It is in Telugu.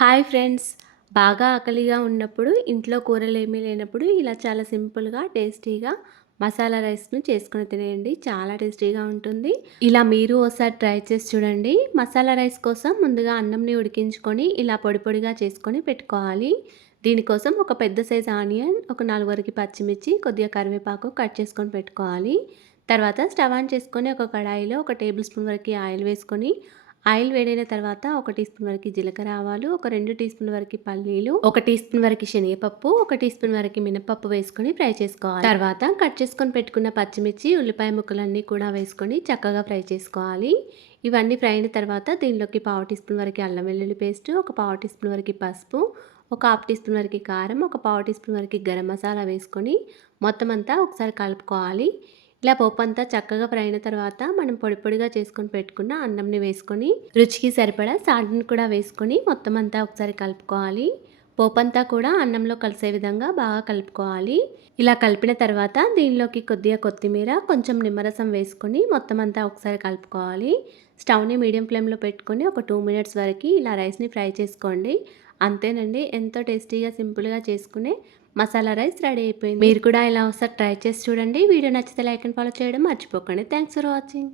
Hi friends. బాగా ఆకలిగా ఉన్నప్పుడు, ఇంట్లో కూరలేమీ లేనప్పుడు ఇలా చాలా సింపుల్‌గా, టేస్టీగా మసాలా రైస్‌ని చేసుకొని తినేయండి. చాలా టేస్టీగా ఉంటుంది. ఇలా మీరు ఓసారి ట్రై చేసి చూడండి. మసాలా రైస్ కోసం ముందుగా అన్నంని ఉడికించుకొని ఇలా పొడి పొడిగా చేసుకొని పెట్టుకోవాలి. దీనికోసం ఒక పెద్ద సైజ్ ఆనియన్, ఒక 4 వరకు పచ్చిమిర్చి, కొద్దిగా కరివేపాకు కట్ చేసుకొని పెట్టుకోవాలి. తర్వాత స్టవ్ ఆన్ చేసుకొని ఒక కడాయిలో ఒక టేబుల్ స్పూన్ వరకు ఆయిల్ వేసుకొని ఆయిల్ వేడైన తర్వాత ఒక టీ స్పూన్ వరకు జీలకర్ర ఆవాలు, ఒక 2 టీ స్పూన్ వరకు పల్లీలు, ఒక టీ స్పూన్ వరకు శనగపప్పు, ఒక టీ స్పూన్ వరకు మినపప్పు వేసుకొని ఫ్రై చేసుకోవాలి. తర్వాత కట్ చేసుకొని పెట్టుకున్న పచ్చిమిర్చి, ఉల్లిపాయ ముక్కలన్నీ కూడా వేసుకొని చక్కగా ఫ్రై చేసుకోవాలి. ఇవన్నీ ఫ్రై అయిన తర్వాత దీనిలోకి పావు టీ స్పూన్ వరకు అల్లం వెల్లుల్లి పేస్ట్, ఒక పావు టీ స్పూన్ వరకు పసుపు, ఒక హాఫ్ టీ స్పూన్ వరకు కారం, ఒక పావు టీ స్పూన్ వరకు గరం మసాలా వేసుకొని మొత్తం అంతా ఒకసారి కలుపుకోవాలి. ఇలా పోపంతా చక్కగా ఫ్రై అయిన తర్వాత మనం పొడి పొడిగా చేసుకొని పెట్టుకున్న అన్నంని వేసుకొని రుచికి సరిపడా సాల్ట్ని కూడా వేసుకొని మొత్తం అంతా ఒకసారి కలుపుకోవాలి. పోపంతా కూడా అన్నంలో కలిసే విధంగా బాగా కలుపుకోవాలి. ఇలా కలిపిన తర్వాత దీనిలోకి కొద్దిగా కొత్తిమీర, కొంచెం నిమ్మరసం వేసుకొని మొత్తం అంతా ఒకసారి కలుపుకోవాలి. స్టవ్ని మీడియం ఫ్లేమ్లో పెట్టుకొని ఒక 2 మినిట్స్ వరకు ఇలా రైస్ని ఫ్రై చేసుకోండి. అంతేనండి, ఎంతో టేస్టీగా సింపుల్గా చేసుకునే మసాలా రైస్ రెడీ అయిపోయింది. మీరు కూడా ఇలా ఒకసారి ట్రై చేసి చూడండి. వీడియో నచ్చితే లైక్ అండ్ ఫాలో చేయడం మర్చిపోకండి. Thanks for watching.